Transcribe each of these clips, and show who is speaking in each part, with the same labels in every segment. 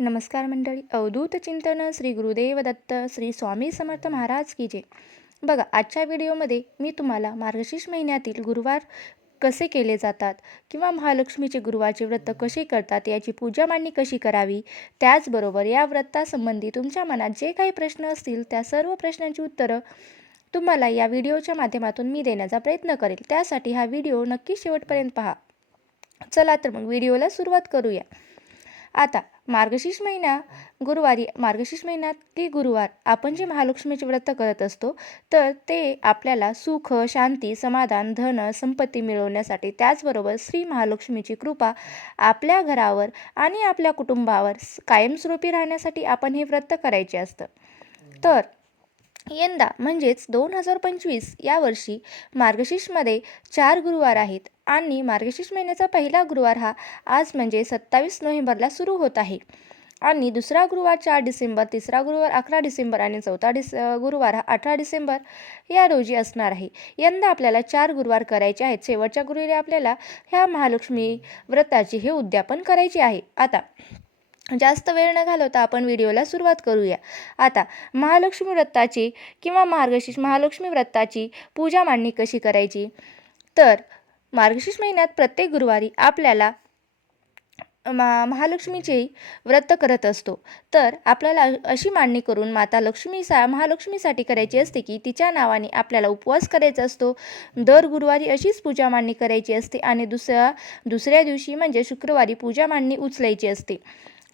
Speaker 1: नमस्कार मंडळी. अवधूत चिंतन श्री गुरुदेव दत्त श्री स्वामी समर्थ महाराज की जे बघा आजच्या व्हिडिओमध्ये मी तुम्हाला मार्गशीर्ष महिन्यातील गुरुवार कसे केले जातात किंवा महालक्ष्मीचे गुरुवारचे व्रत कसे करतात याची पूजा मांडणी कशी करावी त्याचबरोबर या व्रतासंबंधी तुमच्या मनात जे काही प्रश्न असतील त्या सर्व प्रश्नांची उत्तरं तुम्हाला या व्हिडिओच्या माध्यमातून मी देण्याचा प्रयत्न करेल. त्यासाठी हा व्हिडिओ नक्की शेवटपर्यंत पहा. चला तर मग व्हिडिओला सुरुवात करूया. आता मार्गशीर्ष महिना गुरुवारी मार्गशीर्ष महिन्यातली गुरुवार आपण जे महालक्ष्मीचे व्रत करत असतो तर ते आपल्याला सुख शांती समाधान धन संपत्ती मिळवण्यासाठी त्याचबरोबर श्री महालक्ष्मीची कृपा आपल्या घरावर आणि आपल्या कुटुंबावर कायमस्वरूपी राहण्यासाठी आपण हे व्रत करायचे असतं. तर यंदा म्हणजेच दोन हजार पंचवीस या वर्षी मार्गशीर्षमध्ये चार गुरुवार आहेत. आणि मार्गशीर्ष महिन्याचा पहिला गुरुवार हा आज म्हणजे सत्तावीस नोव्हेंबरला सुरू होत आहे. आणि दुसरा गुरुवार चार डिसेंबर तिसरा गुरुवार अकरा डिसेंबर आणि चौथा डिस गुरुवार हा अठरा डिसेंबर या रोजी असणार आहे. यंदा आपल्याला चार गुरुवार करायचे आहेत. शेवटच्या गुरुवारी आपल्याला ह्या महालक्ष्मी व्रताचे हे उद्यापन करायचे आहे. आता जास्त वेळ न घालवता आपण व्हिडिओला सुरुवात करूया. आता महालक्ष्मी व्रताची किंवा मार्गशीर्ष महालक्ष्मी व्रताची पूजा मांडणी कशी करायची? तर मार्गशीर्ष महिन्यात प्रत्येक गुरुवारी आपल्याला मा महालक्ष्मीचे व्रत करत असतो. तर आपल्याला अशी मांडणी करून माता लक्ष्मीसा महालक्ष्मीसाठी करायची असते की तिच्या नावाने आपल्याला उपवास करायचा असतो. दर गुरुवारी अशीच पूजा मांडणी करायची असते आणि दुसऱ्या दुसऱ्या दिवशी म्हणजे शुक्रवारी पूजा मांडणी उचलायची असते.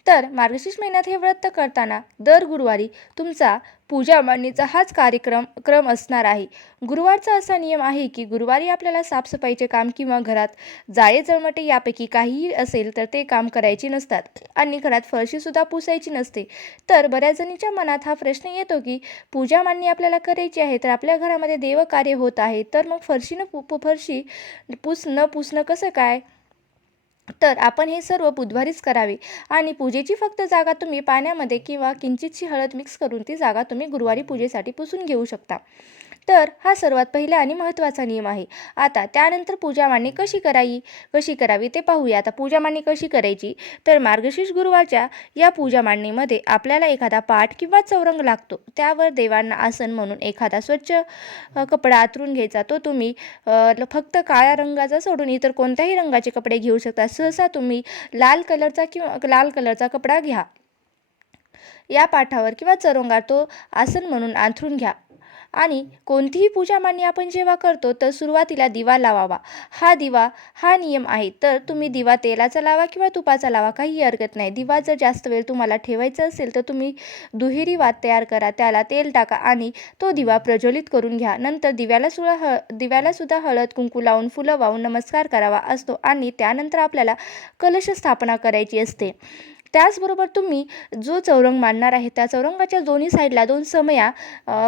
Speaker 1: तर मार्गशीर्ष महिन्यात हे व्रत करताना दर गुरुवारी तुमचा पूजा मांडणीचा हाच कार्यक्रम क्रम असणार आहे. गुरुवारचा असा नियम आहे की गुरुवारी आपल्याला साफसफाईचे काम किंवा घरात जाळे जळमटे यापैकी काहीही असेल तर ते काम करायचे नसतात आणि घरात फरशीसुद्धा पुसायची नसते. तर बऱ्याच जणीच्या मनात हा प्रश्न येतो की पूजा मांडणी आपल्याला करायची आहे तर आपल्या घरामध्ये देवकार्य होत आहे तर मग फरशी न पु फरशी पुस न पुसणं कसं काय? तर आपण हे सर्व बुधवारीच करावे. आणि पूजेची फक्त जागा तुम्ही पाण्यामध्ये किंवा किंचितशी हळद मिक्स करून ती जागा तुम्ही गुरुवारी पूजेसाठी पुसून घेऊ शकता. तर हा सर्वात पहिला आणि महत्त्वाचा नियम आहे. आता त्यानंतर पूजा मांडणी कशी करावी कशी करावी ते पाहूया. आता पूजा मांडणी कशी करायची? तर मार्गशीर्ष गुरुवारच्या या पूजा मांडणीमध्ये आपल्याला एखादा पाठ किंवा चौरंग लागतो. त्यावर देवांना आसन म्हणून एखादा स्वच्छ कपडा आतरून घ्यायचा. तो तुम्ही फक्त काळ्या रंगाचा सोडून इतर कोणत्याही रंगाचे कपडे घेऊ शकता. सहसा तुम्ही लाल कलरचा किंवा लाल कलरचा कपडा घ्या. या पाठावर किंवा चरोंगार तो आसन म्हणून आंथरून घ्या. आणि कोणतीही पूजा मांडणी आपण जेव्हा करतो तर सुरुवातीला दिवा लावावा. हा दिवा हा नियम आहे. तर तुम्ही दिवा तेलाचा लावा किंवा तुपाचा लावा काही हरकत नाही. दिवा जर जास्त वेळ तुम्हाला ठेवायचा असेल तर तुम्ही दुहेरी वात तयार करा. त्याला तेल टाका आणि तो दिवा प्रज्वलित करून घ्या. नंतर दिव्याला सुद्धा हळ दिव्याला सुद्धा हळद कुंकू लावून फुलं वाहून नमस्कार करावा असतो आणि त्यानंतर आपल्याला कलश स्थापना करायची असते. त्याचबरोबर तुम्ही जो चौरंग मांडणार आहे त्या चौरंगाच्या दोन्ही साईडला दोन समया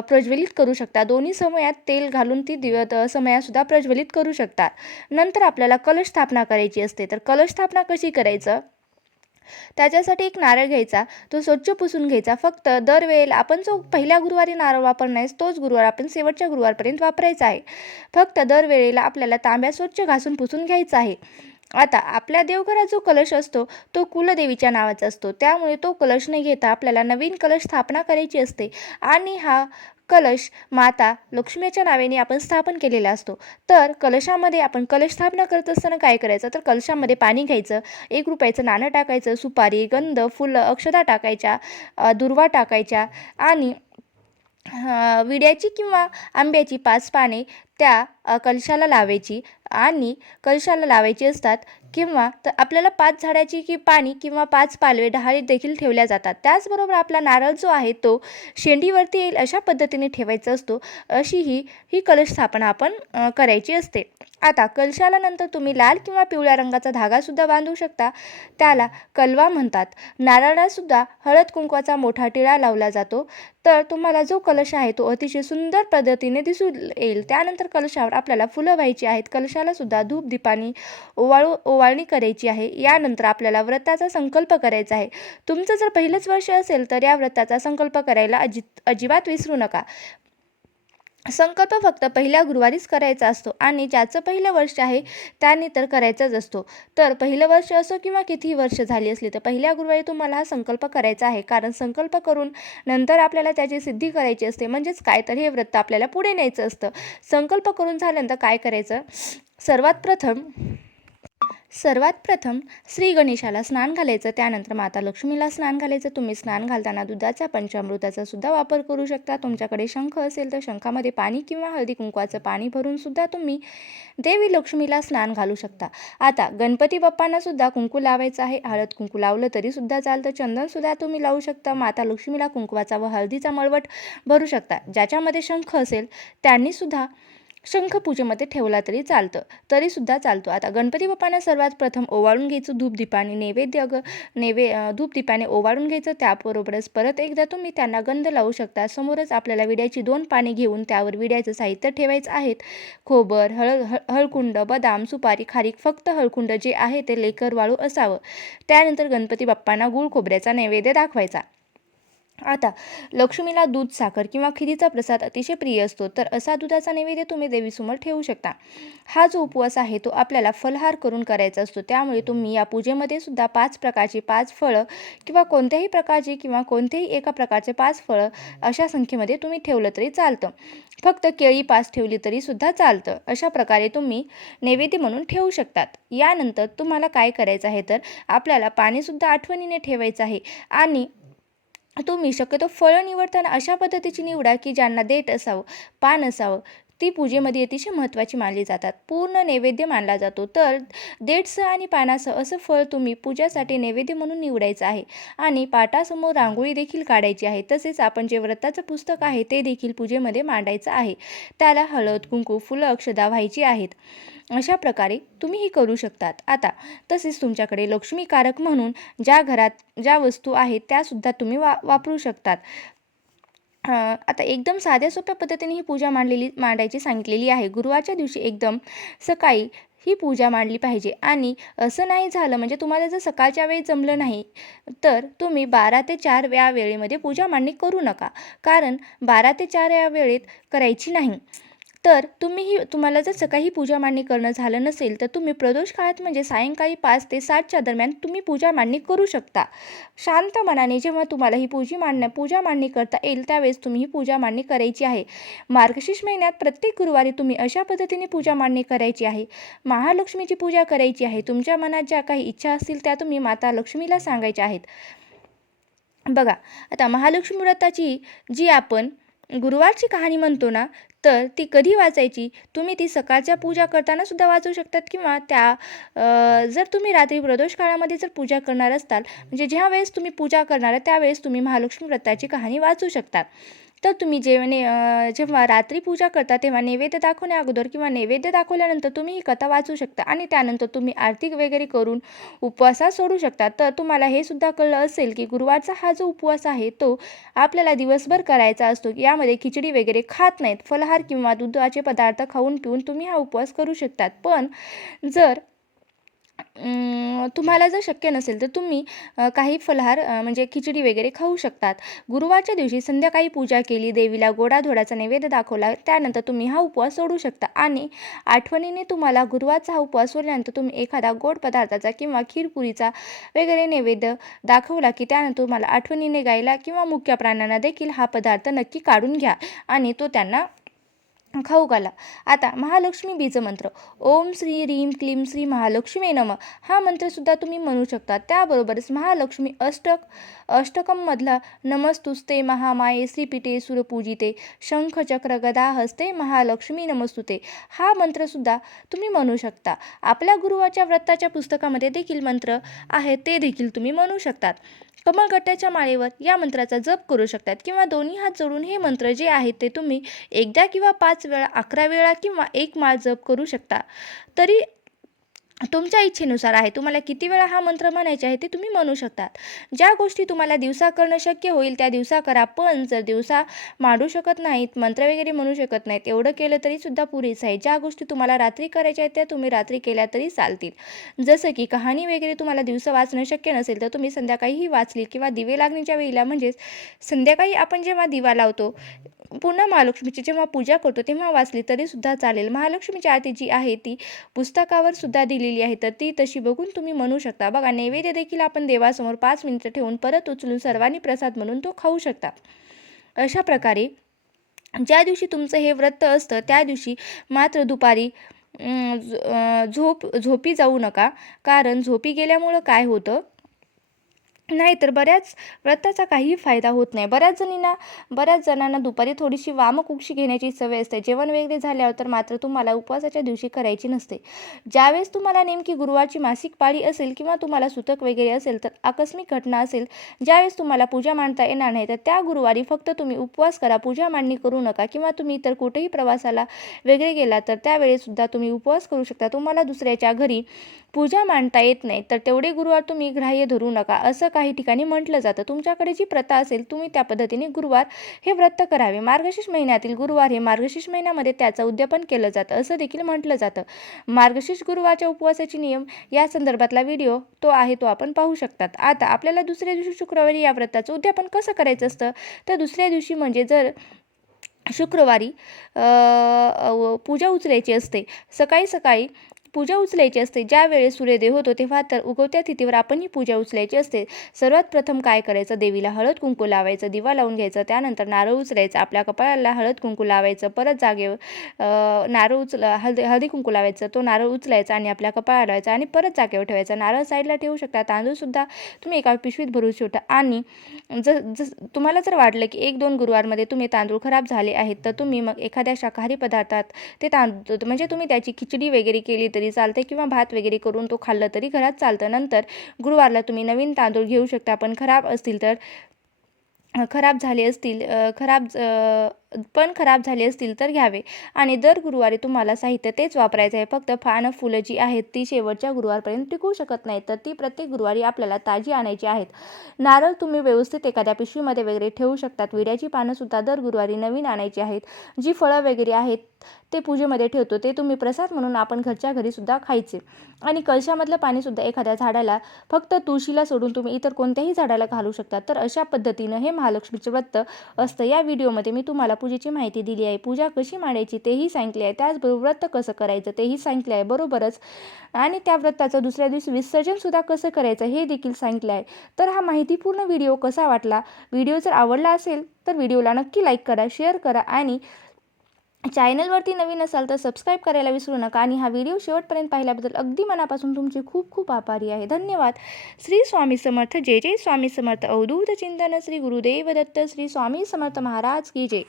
Speaker 1: प्रज्वलित करू शकता. दोन्ही समयात तेल घालून ती दिव समयासुद्धा प्रज्वलित करू शकता. नंतर आपल्याला कलश स्थापना करायची असते. तर कलश स्थापना कशी करायचं? त्याच्यासाठी एक नारळ घ्यायचा. तो स्वच्छ पुसून घ्यायचा. फक्त दरवेळेला आपण जो पहिल्या गुरुवारी नारळ वापरणार आहे तोच गुरुवार आपण शेवटच्या गुरुवारपर्यंत वापरायचा आहे. फक्त दरवेळेला आपल्याला तांब्या स्वच्छ घासून पुसून घ्यायचा आहे. आता आपल्या देवघरात जो कलश असतो तो कुलदेवीच्या नावाचा असतो. त्यामुळे तो कलश न घेता आपल्याला नवीन कलश स्थापना करायची असते. आणि हा कलश माता लक्ष्मीच्या नावेने आपण स्थापन केलेला असतो. तर कलशामध्ये आपण कलश स्थापना करत असताना काय करायचं? तर कलशामध्ये पाणी घ्यायचं एक रुपयाचं नाणं टाकायचं सुपारी गंध फुलं अक्षता टाकायच्या दुर्वा टाकायच्या आणि विड्याची किंवा आंब्याची पाच पाने त्या कलशाला लावायची आणि कलशाला लावायची असतात किंवा तर आपल्याला पाच झाडाची की पाणी किंवा पाच पालवे डहाळी देखील ठेवल्या जातात. त्याचबरोबर आपला नारळ जो आहे तो शेंडीवरती येईल अशा पद्धतीने ठेवायचा असतो. अशी ही ही कलश स्थापना आपण करायची असते. आता कलशाला नंतर तुम्ही लाल किंवा पिवळ्या रंगाचा धागासुद्धा बांधू शकता. त्याला कलवा म्हणतात. नारळासुद्धा हळद कुंकवाचा मोठा टिळा लावला जातो. तर तुम्हाला जो कलश आहे तो अतिशय सुंदर पद्धतीने दिसून येईल. त्यानंतर कलशावर आपल्याला फुलं व्हायची आहेत. कलशाला सुद्धा धूप दीपानी ओवाळू ओवाळणी करायची आहे. यानंतर आपल्याला व्रताचा संकल्प करायचा आहे. तुमचं जर पहिलंच वर्ष असेल तर या व्रताचा संकल्प करायला अजि अजिबात विसरू नका. संकल्प फक्त पहिल्या गुरुवारीच करायचा असतो आणि ज्याचं पहिलं वर्ष आहे त्याने तर करायचाच असतो. तर पहिलं वर्ष असो किंवा कितीही वर्ष झाली असली तर पहिल्या गुरुवारी तुम्हाला हा संकल्प करायचा आहे. कारण संकल्प करून नंतर आपल्याला त्याची सिद्धी करायची असते. म्हणजेच काय? तर हे व्रत आपल्याला पुढे न्यायचं असतं. संकल्प करून झाल्यानंतर काय करायचं? सर्वात प्रथम सर्वात प्रथम श्री गणेशाला स्नान घालायचं त्यानंतर माता लक्ष्मीला स्नान घालायचं. तुम्ही स्नान घालताना दुधाचा पंचामृताचा सुद्धा वापर करू शकता. तुमच्याकडे शंख असेल तर शंखामध्ये पाणी किंवा हळदी कुंकवाचं पाणी भरून सुद्धा तुम्ही देवी लक्ष्मीला स्नान घालू शकता. आता गणपती बाप्पांना सुद्धा कुंकू लावायचं आहे. हळद कुंकू लावलं तरी सुद्धा चालतं. चंदनसुद्धा तुम्ही लावू शकता. माता लक्ष्मीला कुंकवाचा व हळदीचा मळवट भरू शकता. ज्याच्यामध्ये शंख असेल त्यांनी शंख पूजेमध्ये ठेवला तरी चालतं. तरीसुद्धा चालतो. आता गणपती बाप्पांना सर्वात प्रथम ओवाळून घ्यायचं धूपदीपाने नैवेद्य अग नैवे अं, धूपदीपाने ओवाळून घ्यायचं. त्याबरोबरच परत एकदा तुम्ही त्यांना गंध लावू शकता. समोरच आपल्याला विड्याची दोन पाने घेऊन त्यावर विड्याचं साहित्य ठेवायचं आहेत. खोबर हळ हळ हळकुंड बदाम सुपारी खारीक फक्त हळकुंड जे आहे ते लेकर वाळू असावं. त्यानंतर गणपती बाप्पांना गुळ खोबऱ्याचा नैवेद्य दाखवायचा. आता लक्ष्मीला दूध साखर किंवा खिरीचा प्रसाद अतिशय प्रिय असतो तर असा दुधाचा नैवेद्य तुम्ही देवीसमोर ठेवू शकता. हा जो उपवास आहे तो आपल्याला फलहार करून करायचा असतो. त्यामुळे तुम्ही या पूजेमध्ये सुद्धा पाच प्रकारची पाच फळं किंवा कोणत्याही प्रकारची किंवा कोणत्याही एका प्रकारचे पाच फळं अशा संख्येमध्ये तुम्ही ठेवलं तरी चालतं. फक्त केळी पाच ठेवली तरी सुद्धा चालतं. अशा प्रकारे तुम्ही नैवेद्य म्हणून ठेवू शकतात. यानंतर तुम्हाला काय करायचं आहे तर आपल्याला पाणीसुद्धा आठवणीने ठेवायचं आहे आणि तुम्ही शक्यतो फळं निवडताना अशा पद्धतीची निवडा की ज्यांना देठ असावं पान असावं. ती पूजेमध्ये अतिशय महत्त्वाची मानली जातात. पूर्ण नैवेद्य मानला जातो. तर देठसह आणि पानासह असं फळ तुम्ही पूजासाठी नैवेद्य म्हणून निवडायचं आहे. आणि पाटासमोर रांगोळी देखील काढायची आहे. तसेच आपण जे व्रताचं पुस्तक आहे ते देखील पूजेमध्ये मांडायचं आहे. त्याला हळद कुंकू फुलं अक्षदा व्हायची आहेत. अशा प्रकारे तुम्ही ही करू शकतात. आता तसेच तुमच्याकडे लक्ष्मीकारक म्हणून ज्या घरात ज्या वस्तू आहेत त्यासुद्धा तुम्ही वा वापरू शकतात. आता एकदम साध्या सोप्या पद्धतीने ही पूजा मांडलेली मांडायची सांगितलेली आहे. गुरुवारच्या दिवशी एकदम सकाळी ही पूजा मांडली पाहिजे. आणि असं नाही झालं म्हणजे तुम्हाला जर सकाळच्या वेळी जमलं नाही तर तुम्ही बारा ते चार या वेळेमध्ये पूजा मांडणी करू नका. कारण बारा ते चार या वेळेत करायची नाही. तर तुम्ही ही तुम्हाला जर सकाळी पूजा मांडणी करणं झालं नसेल तर तुम्ही प्रदोष काळात म्हणजे सायंकाळी पाच ते सातच्या दरम्यान तुम्ही पूजा मांडणी करू शकता. शांत मनाने जेव्हा तुम्हाला ही पूजी मांडण्या पूजा मांडणी करता येईल त्यावेळेस तुम्ही ही पूजा मांडणी करायची आहे. मार्गशीर्ष महिन्यात प्रत्येक गुरुवारी तुम्ही अशा पद्धतीने पूजा मांडणी करायची आहे. महालक्ष्मीची पूजा करायची आहे. तुमच्या मनात ज्या काही इच्छा असतील त्या तुम्ही माता लक्ष्मीला सांगायच्या आहेत. बघा आता महालक्ष्मी व्रताची जी आपण गुरुवारची कहाणी म्हणतो ना तर ती कधी वाचायची? तुम्ही ती सकाळच्या पूजा करताना सुद्धा वाचू शकतात किंवा त्या जर तुम्ही रात्री प्रदोष काळामध्ये जर पूजा करणार असताल म्हणजे ज्या वेळेस तुम्ही पूजा करणार त्यावेळेस तुम्ही महालक्ष्मी व्रताची कहाणी वाचू शकतात तर तुम्ही जेवणे जेव्हा रात्री पूजा करता तेव्हा नैवेद्य दाखवण्या अगोदर किंवा नैवेद्य दाखवल्यानंतर तुम्ही ही कथा वाचू शकता आणि त्यानंतर तुम्ही आरती वगैरे करून उपवासात सोडू शकता. तर तुम्हाला हे सुद्धा कळलं असेल की गुरुवारचा हा जो उपवास आहे तो आपल्याला दिवसभर करायचा असतो. यामध्ये खिचडी वगैरे खात नाहीत. फलाहार किंवा दुधाचे पदार्थ खाऊन पिऊन तुम्ही हा उपवास करू शकतात. पण जर तुम्हाला जर शक्य नसेल तर तुम्ही काही फलहार म्हणजे खिचडी वगैरे खाऊ शकतात. गुरुवारच्या दिवशी संध्याकाळी पूजा केली देवीला गोडाधोडाचा नैवेद्य दाखवला त्यानंतर तुम्ही हा उपवास सोडू शकता. आणि आठवणीने तुम्हाला गुरुवारचा हा उपवास सोडल्यानंतर तुम्ही एखादा गोड पदार्थाचा किंवा खीरपुरीचा वगैरे नैवेद्य दाखवला की त्यानंतर तुम्हाला आठवणीने गायला किंवा मुख्य प्राण्यांना देखील हा पदार्थ नक्की काढून घ्या. आणि तो त्यांना खाऊ घाला. आता महालक्ष्मी बीजमंत्र ओम श्री रीम क्लीम श्री महालक्ष्मी नम. हा मंत्रसुद्धा तुम्ही म्हणू शकता. त्याबरोबरच महालक्ष्मी अष्टक अष्टकममधला नमस्तुस्ते महामाये श्रीपीठे सुरपूजिते. शंख चक्र गदा हस्ते महालक्ष्मी नमस्तुते. हा मंत्रसुद्धा तुम्ही म्हणू शकता. आपल्या गुरुवाच्या व्रताच्या पुस्तकामध्ये देखील मंत्र आहे ते देखील तुम्ही म्हणू शकतात. कमळगट्ट्याच्या माळेवर या मंत्राचा जप करू शकतात किंवा दोन्ही हात जोडून हे मंत्र जे आहेत ते तुम्ही एकदा किंवा पाच वेळा अकरा वेळा किंवा एक माळ जप करू शकता. तरी तुमच्या इच्छेनुसार आहे. तुम्हाला किती वेळा हा मंत्र म्हणायचे आहे ते तुम्ही म्हणू शकतात. ज्या गोष्टी तुम्हाला दिवसा करणं शक्य होईल त्या दिवसा करा. पण जर दिवसा मांडू शकत नाहीत मंत्र वगैरे म्हणू शकत नाहीत एवढं केलं तरी सुद्धा आहे. ज्या गोष्टी तुम्हाला रात्री करायच्या आहेत त्या तुम्ही रात्री केल्या तरी चालतील. जसं की कहाणी वगैरे तुम्हाला दिवसा वाचणं शक्य नसेल तर तुम्ही संध्याकाळीही वाचली किंवा दिवे लागण्याच्या वेळेला म्हणजेच संध्याकाळी आपण जेव्हा दिवा लावतो पुन्हा महालक्ष्मीची जेव्हा पूजा करतो तेव्हा वाचली तरीसुद्धा चालेल. महालक्ष्मीची आरती जी आहे ती पुस्तकावर सुद्धा दिलेली आहे तर ती तशी बघून तुम्ही म्हणू शकता. बघा नैवेद्य देखील आपण देवासमोर पाच मिनिटं ठेवून परत उचलून सर्वांनी प्रसाद म्हणून तो खाऊ शकता. अशा प्रकारे ज्या दिवशी तुमचं हे व्रत असतं त्या दिवशी मात्र दुपारी झोप झोपी जाऊ नका. कारण झोपी गेल्यामुळं काय होतं? नाहीतर बऱ्याच व्रताचा काहीही फायदा होत नाही. बऱ्याच जणींना बऱ्याच जणांना दुपारी थोडीशी वामकुक्षी घेण्याची सवय असते. जेवण वगैरे झाल्यावर तर मात्र तुम्हाला उपवासाच्या दिवशी करायची नसते. ज्यावेळेस तुम्हाला नेमकी गुरुवारची मासिक पाळी असेल किंवा तुम्हाला सुतक वगैरे असेल तर आकस्मिक घटना असेल ज्यावेळेस तुम्हाला पूजा मांडता येणार नाही तर त्या गुरुवारी फक्त तुम्ही उपवास करा पूजा मांडणी करू नका किंवा तुम्ही इतर कुठेही प्रवासाला वगैरे गेला तर त्यावेळेसुद्धा तुम्ही उपवास करू शकता. तुम्हाला दुसऱ्याच्या घरी पूजा मांडता येत नाही तर तेवढे गुरुवार तुम्ही ग्राह्य धरू नका. असं काही ठिकाणी म्हटलं जातं. तुमच्याकडे जी प्रथा असेल तुम्ही त्या पद्धतीने गुरुवार हे व्रत करावे. मार्गशीर्ष महिन्यातील गुरुवार हे मार्गशीर्ष महिन्यामध्ये त्याचं उद्यापन केलं जातं असं देखील म्हटलं जातं. मार्गशीर्ष गुरुवारच्या उपवासाचे नियम या संदर्भातला व्हिडिओ तो आहे तो आपण पाहू शकतात. आता आपल्याला दुसऱ्या दिवशी शुक्रवारी या व्रताचं उद्यापन कसं करायचं असतं? तर दुसऱ्या दिवशी म्हणजे जर शुक्रवारी पूजा उचलायची असते सकाळी सकाळी पूजा उचलायची असते. ज्या वेळेस सूर्योदय होतो तेव्हा तर उगवत्या तिथीवर आपण ही पूजा उचलायची असते. सर्वात प्रथम काय करायचं? देवीला हळद कुंकू लावायचं दिवा लावून घ्यायचं त्यानंतर नारळ उचलायचं. आपल्या कपाळाला हळद कुंकू लावायचं. परत जागेवर नारळ उचल हळदी हळदी कुंकू लावायचं. तो नारळ उचलायचा आणि आपल्या कपाळाला लावायचा आणि परत जागेवर ठेवायचा. नारळ साईडला ठेवू शकता. तांदूळसुद्धा तुम्ही एका पिशवीत भरू शकता. आणि जस जस तुम्हाला जर वाटलं की एक दोन गुरुवारमध्ये तुम्ही तांदूळ खराब झाले आहेत तर तुम्ही मग एखाद्या शाकाहारी पदार्थात ते तांदूळ म्हणजे तुम्ही त्याची खिचडी वगैरे केली तरी चालते किंवा भात वगैरे करून तो खाल्लं तरी घरात चालतं. नंतर गुरुवारला तुम्ही नवीन तांदूळ घेऊ शकता पण खराब असतील तर खराब झाले असतील खराब पण खराब झाले असतील तर घ्यावे. आणि दर गुरुवारी तुम्हाला साहित्य तेच वापरायचं आहे. फक्त पानं फुलं जी आहेत ती शेवटच्या गुरुवारपर्यंत टिकू शकत नाही तर ती प्रत्येक गुरुवारी आपल्याला ताजी आणायची आहेत. नारळ तुम्ही व्यवस्थित एखाद्या पिशवीमध्ये वगैरे ठेवू शकतात. विड्याची पानंसुद्धा दर गुरुवारी नवीन आणायची आहेत. जी फळं वगैरे आहेत ते पूजेमध्ये ठेवतो. ते तुम्ही प्रसाद म्हणून आपण घरच्या घरीसुद्धा खायचे. आणि कलशामधलं पाणीसुद्धा एखाद्या झाडाला फक्त तुळशीला सोडून तुम्ही इतर कोणत्याही झाडाला घालू शकता. तर अशा पद्धतीनं हे महालक्ष्मीचे व्रत असतं. या व्हिडिओमध्ये मी तुम्हाला पूजेची माहिती दिली आहे. पूजा कशी मांडायची तेही सांगितले आहे. त्याचबरोबर व्रत कसं करायचं तेही सांगितले आहे. बरोबरच. आणि त्या व्रताचं दुसऱ्या दिवशी विसर्जनसुद्धा कसं करायचं हे देखील सांगितलं आहे. तर हा माहितीपूर्ण व्हिडिओ कसा वाटला? व्हिडिओ जर आवडला असेल तर व्हिडिओला नक्की लाईक करा शेअर करा आणि चॅनलवरती नवीन असाल तर सबस्क्राईब करायला विसरू नका. आणि हा व्हिडिओ शेवटपर्यंत पाहिल्याबद्दल अगदी मनापासून तुमचे खूप खूप आभारी आहे. धन्यवाद. श्री स्वामी समर्थ. जय जय स्वामी समर्थ. अवधूत चिंतन श्री गुरुदेव दत्त श्री स्वामी समर्थ महाराज की जय.